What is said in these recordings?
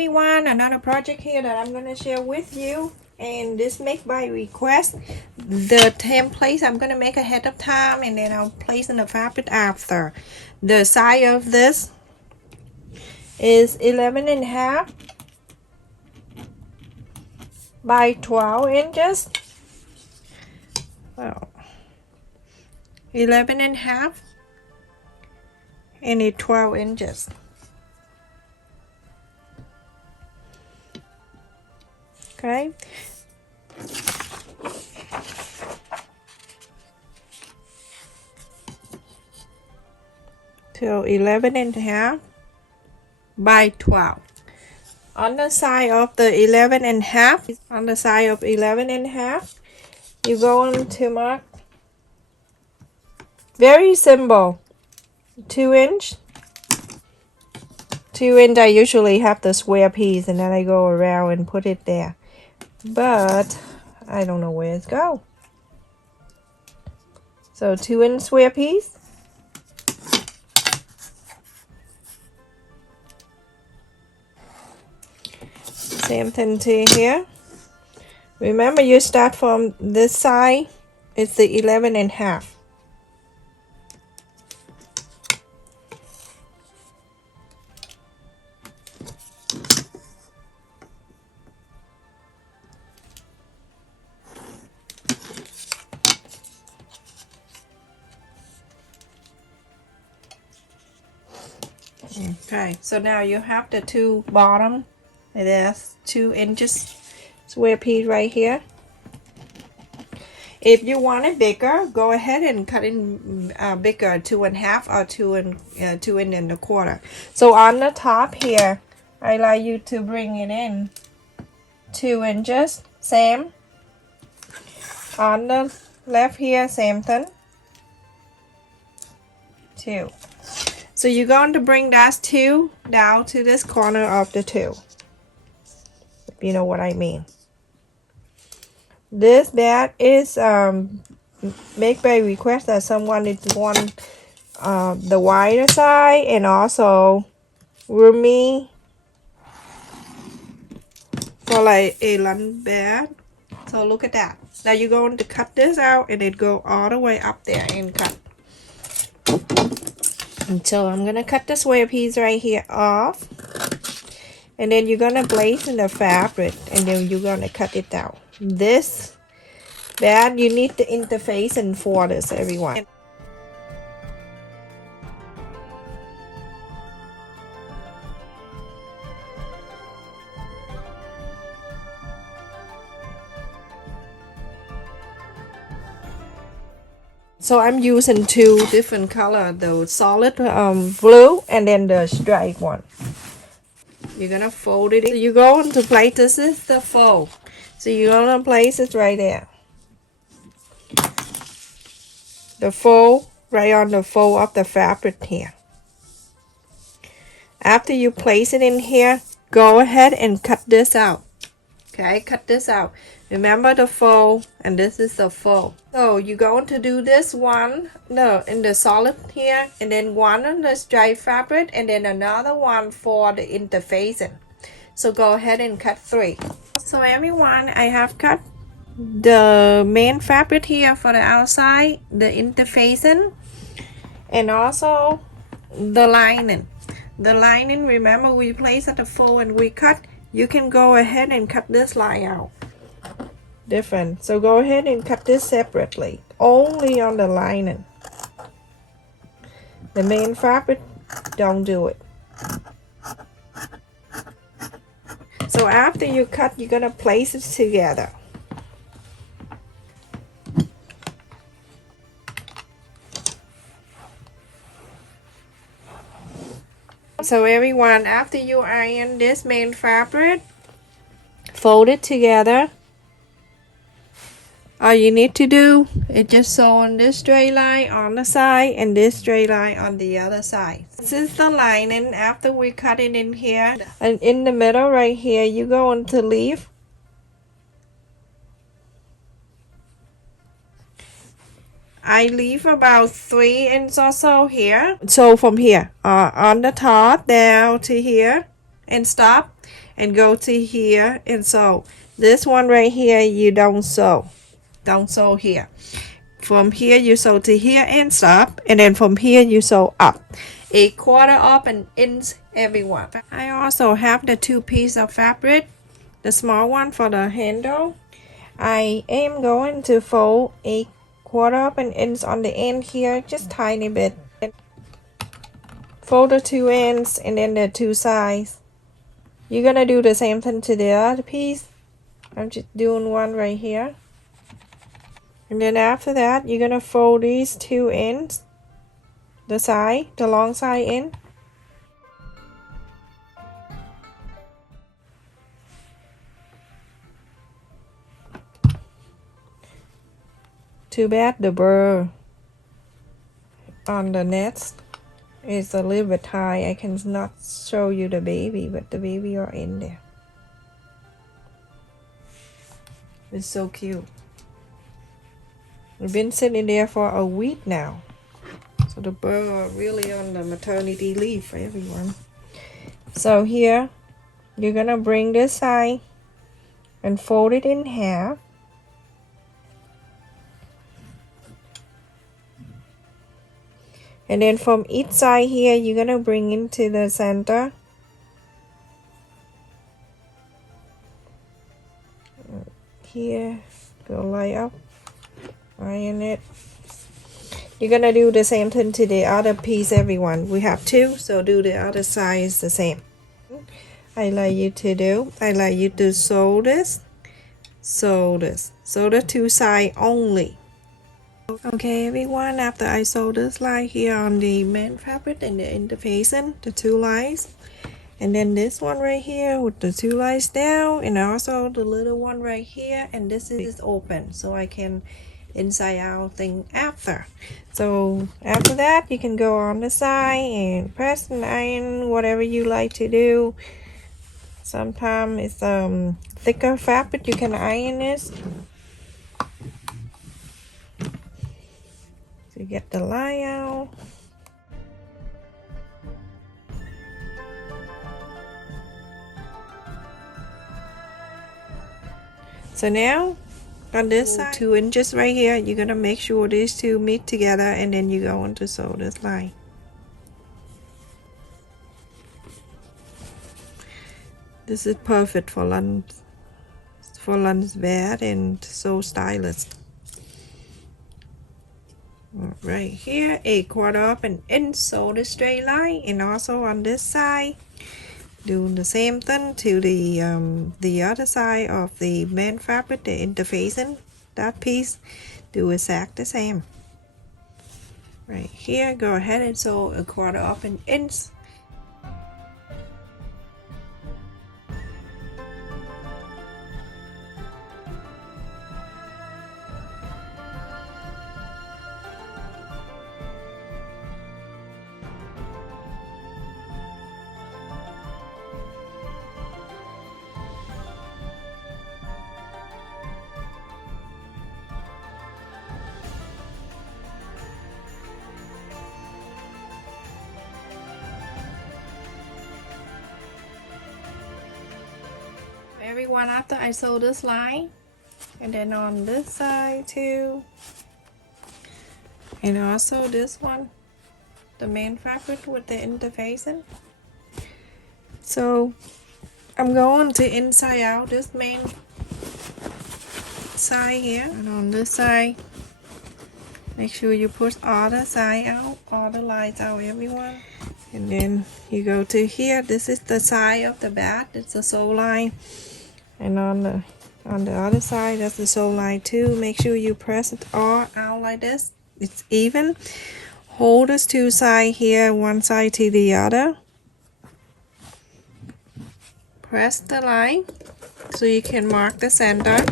everyone, another project here that I'm going to share with you, and this make by request. The templates I'm going to make ahead of time, and then I'll place in the fabric after. The size of this is 11.5 by 12 inches. Well, 11.5 and it's 12 inches. Okay. So 11.5 by 12. On the side of the 11.5, on the side of 11.5, you're going to mark very simple 2 inch. 2 inch. I usually have the square piece and then I go around and put it there, but I don't know where it's go. So 2 inch square piece. Same thing to here. Remember, you start from this side. It's the 11.5. Okay, so now you have the two bottom. It is 2 inches square piece right here. If you want it bigger, go ahead and cut in bigger, 2.5 or 2 and a quarter. So on the top here, I like you to bring it in 2 inches. Same. On the left here, same thing. 2. So you're going to bring that 2 down to this corner of the 2. If you know what I mean. This bag is made by request that someone want the wider side and also roomy for like a lunch bag. So look at that. Now you're going to cut this out and it go all the way up there and cut. And so I'm gonna cut the square piece right here off, and then you're gonna place in the fabric, and then you're gonna cut it down. This bag, you need the interface and for this, everyone. So I'm using 2 different color, the solid blue and then the stripe one. You're gonna fold it in. So you're going to place, this is the fold. So you're gonna place it right there. The fold, right on the fold of the fabric here. After you place it in here, go ahead and cut this out. Okay, cut this out. Remember the fold, and this is the fold. So you're going to do this one in the solid here, and then one on the striped fabric, and then another one for the interfacing. So go ahead and cut 3. So everyone, I have cut the main fabric here for the outside, the interfacing, and also the lining. The lining, remember we place at the fold and we cut. You can go ahead and cut this line out. Different. So go ahead and cut this separately. Only on the lining. The main fabric, don't do it. So after you cut, you're gonna place it together. So everyone, after you iron this main fabric, fold it together. All you need to do is just sew on this straight line on the side and this straight line on the other side. This is the lining after we cut it in here. And in the middle right here, you're going to leave I leave about 3 inches or so here. So from here on the top down to here, and stop and go to here and sew. This one right here, you don't sew. Don't sew here. From here you sew to here and stop, and then from here you sew up. 1/4 of an inch, everyone. I also have the 2 pieces of fabric, the small one for the handle. I am going to fold 1/4 of an inch on the end here, just tiny bit. Fold the 2 ends and then the 2 sides. You're gonna do the same thing to the other piece. I'm just doing one right here. And then after that, you're gonna fold these 2 ends, the long side in. Too bad the burr on the nest is a little bit high. I cannot show you the baby, but the baby are in there. It's so cute. We've been sitting there for a week now. So the birds are really on the maternity leave for everyone. So here, you're gonna bring this side and fold it in half. And then from each side here, you're gonna bring into the center. Here, go line up. Iron it. You're gonna do the same thing to the other piece, everyone. We have 2, so do the other side is the same. I like you to sew this, sew this, sew the 2 sides only. Okay, everyone. After I sew this line here on the main fabric and the interfacing, the 2 lines, and then this one right here with the 2 lines down, and also the little one right here, and this is open, so I can inside out thing after. So after that, you can go on the side and press and iron, whatever you like to do. Sometimes it's thicker fabric, you can iron this to get the line out. So now on this side, 2 inches right here, you're gonna make sure these 2 meet together, and then you're going to sew this line. This is perfect for lunch bed and so stylish. Right here, 1/4 of an inch, sew the straight line, and also on this side, do the same thing to the other side of the main fabric, the interfacing, that piece, do exactly the same. Right here, go ahead and sew 1/4 of an inch. Everyone, after I sew this line, and then on this side too, and also this one, the main fabric with the interfacing. So I'm going to inside out this main side here, and on this side, make sure you push all the side out, all the lines out, everyone. And then you go to here. This is the side of the back. It's a sew line. And on the other side, that's the sew line too. Make sure you press it all out like this. It's even. Hold those 2 sides here, one side to the other. Press the line so you can mark the center.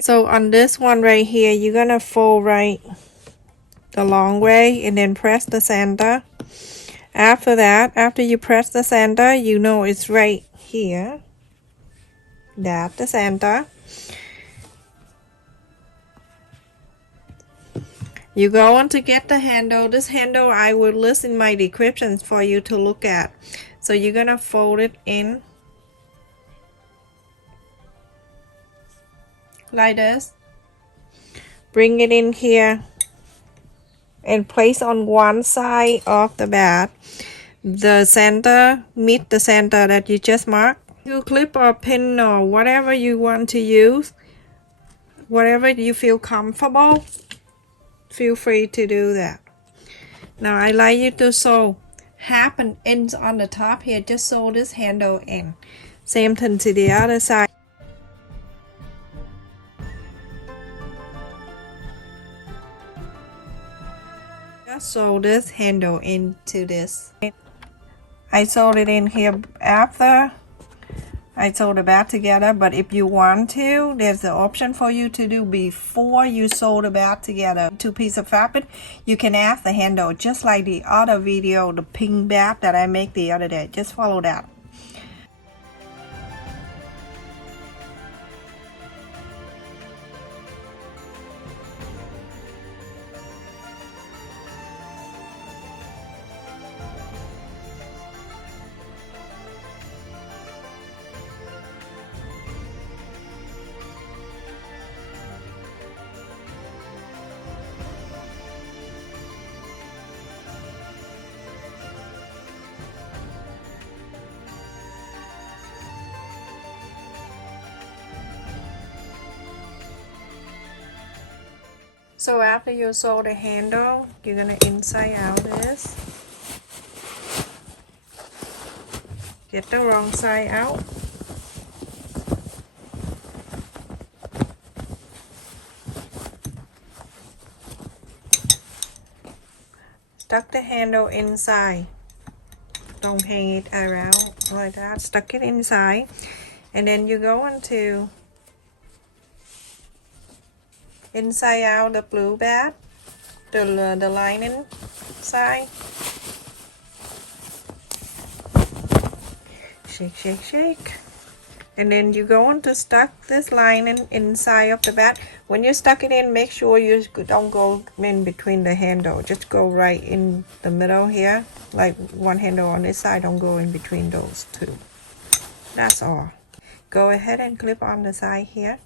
So on this one right here, you're gonna fold right the long way and then press the center. After that, after you press the center, you know it's right here. That's the center. You go on to get the handle. This handle I will list in my descriptions for you to look at. So you're gonna fold it in like this. Bring it in here and place on one side of the bat. The center, meet the center that you just marked. You clip or pin or whatever you want to use, whatever you feel comfortable, feel free to do that. Now I like you to sew half an inch on the top here. Just sew this handle in. Same thing to the other side. Just sew this handle into this. I sewed it in here after I sew the back together, but if you want to, there's the option for you to do before you sew the back together. 2 pieces of fabric, you can add the handle just like the other video, the pink back that I made the other day. Just follow that. So after you sew the handle, you're gonna inside out this. Get the wrong side out. Stuck the handle inside. Don't hang it around like that. Stuck it inside. And then you go into inside out the blue bag, the lining side. Shake, shake, shake. And then you go on to stuck this lining inside of the bag. When you stuck it in, make sure you don't go in between the handle. Just go right in the middle here. Like one handle on this side, don't go in between those two. That's all. Go ahead and clip on the side here.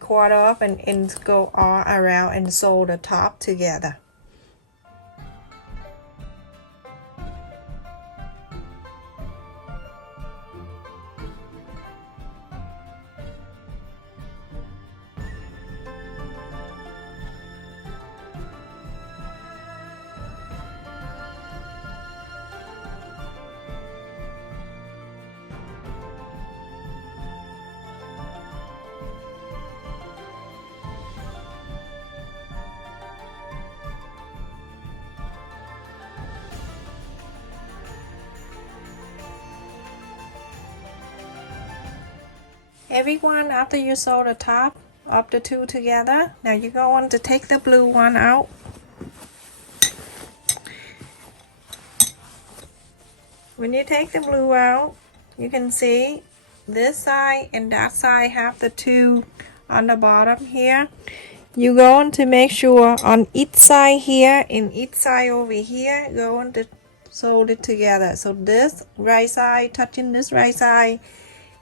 Quarter up and ends go all around and sew the top together. Everyone, after you sew the top of the two together, now you go on to take the blue one out. When you take the blue out, you can see this side and that side have the two on the bottom here. You go on to make sure on each side here and each side over here, go on to sew it together. So this right side touching this right side,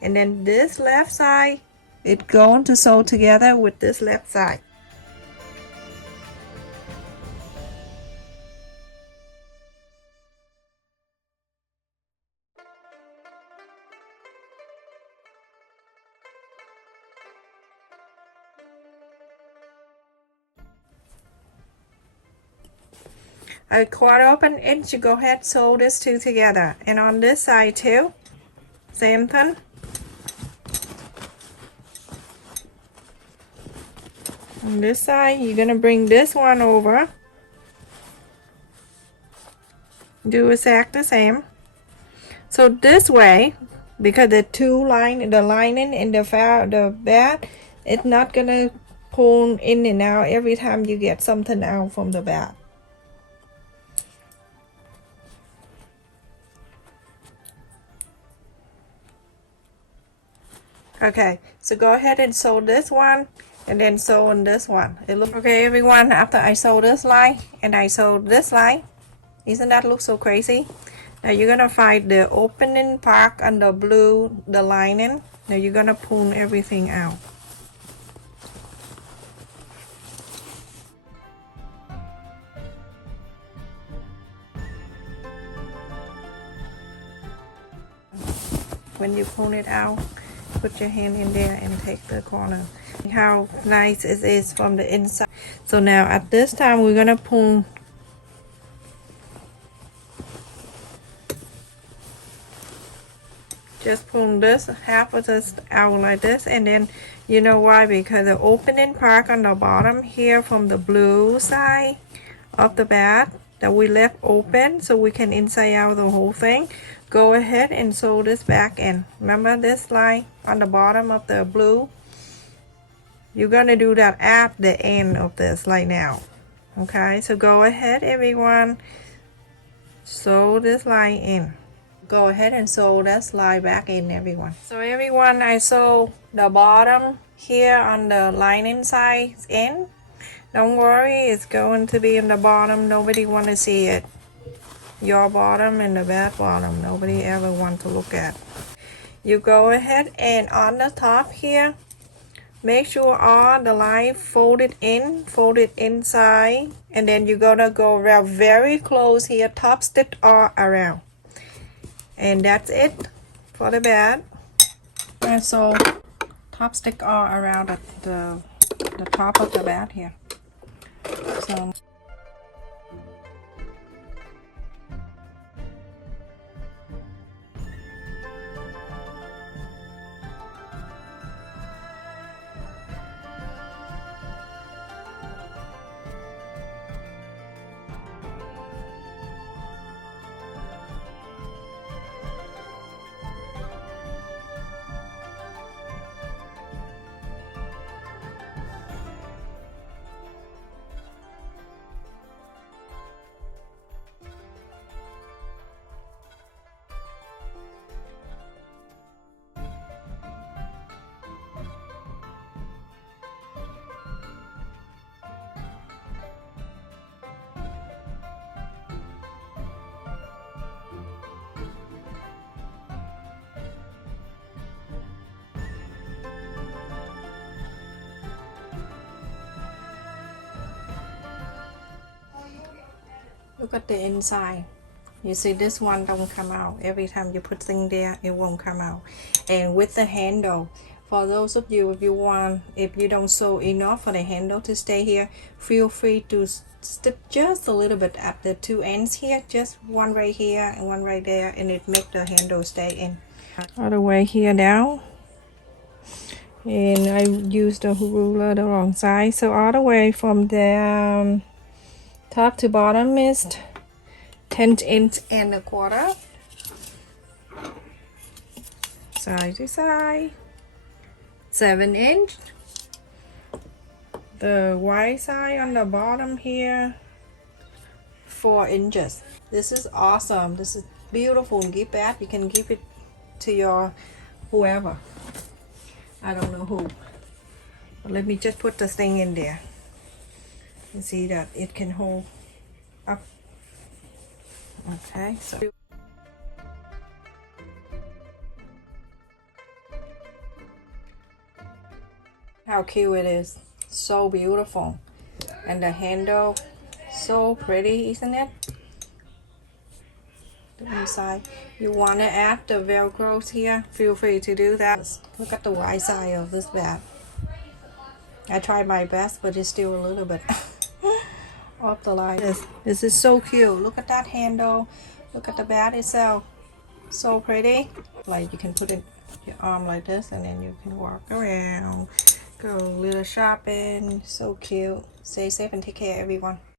and then this left side, it's going to sew together with this left side. A quarter of an inch, you go ahead sew this two together, and on this side too, same thing. On this side, you're gonna bring this one over, do exactly the same. So this way, because the lining and the bag, it's not gonna pull in and out every time you get something out from the bag. Okay, so go ahead and sew this one and then sew on this one. It look okay, everyone. After I sew this line and I sew this line, isn't that look so crazy? Now you're gonna find the opening part on the blue, the lining. Now you're gonna pull everything out. When you pull it out, put your hand in there and take the corner. How nice it is from the inside. So now at this time we're gonna pull just pull this half of this out like this, and then you know why? Because the opening part on the bottom here from the blue side of the bag that we left open so we can inside out the whole thing. Go ahead and sew this back in. Remember this line on the bottom of the blue? You're gonna do that at the end of this like now. Okay, so go ahead everyone, sew this line in. Go ahead and sew that slide back in, everyone. So everyone, I sew the bottom here on the lining side in. Don't worry, it's going to be in the bottom. Nobody want to see it. Your bottom and the bad bottom, nobody ever want to look at. You go ahead and on the top here, make sure all the line folded in, folded inside, and then you're gonna go around very close here, top stitch all around. And that's it for the bag. And so top stitch all around the top of the bag here. So look at the inside. You see this one don't come out. Every time you put thing there, it won't come out. And with the handle, for those of you, if you don't sew enough for the handle to stay here, feel free to stitch just a little bit at the two ends here, just one right here and one right there, and it make the handle stay in. All the way here down. And I used the ruler the wrong size, so all the way from the top to bottom is 10 inch and a quarter, side to side, 7 inch. The white side on the bottom here, 4 inches. This is awesome. This is beautiful. Give that. You can give it to your whoever. I don't know who. But let me just put the thing in there. You see that it can hold up. Okay, so how cute it is. So beautiful. And the handle, so pretty, isn't it? The inside. You want to add the velcros here, feel free to do that. Look at the white side of this bag. I tried my best, but it's still a little bit off the line. This is so cute. Look at that handle. Look at the bag itself. So pretty. Like you can put it your arm like this, and then you can walk around, go a little shopping. So cute. Stay safe and take care, everyone.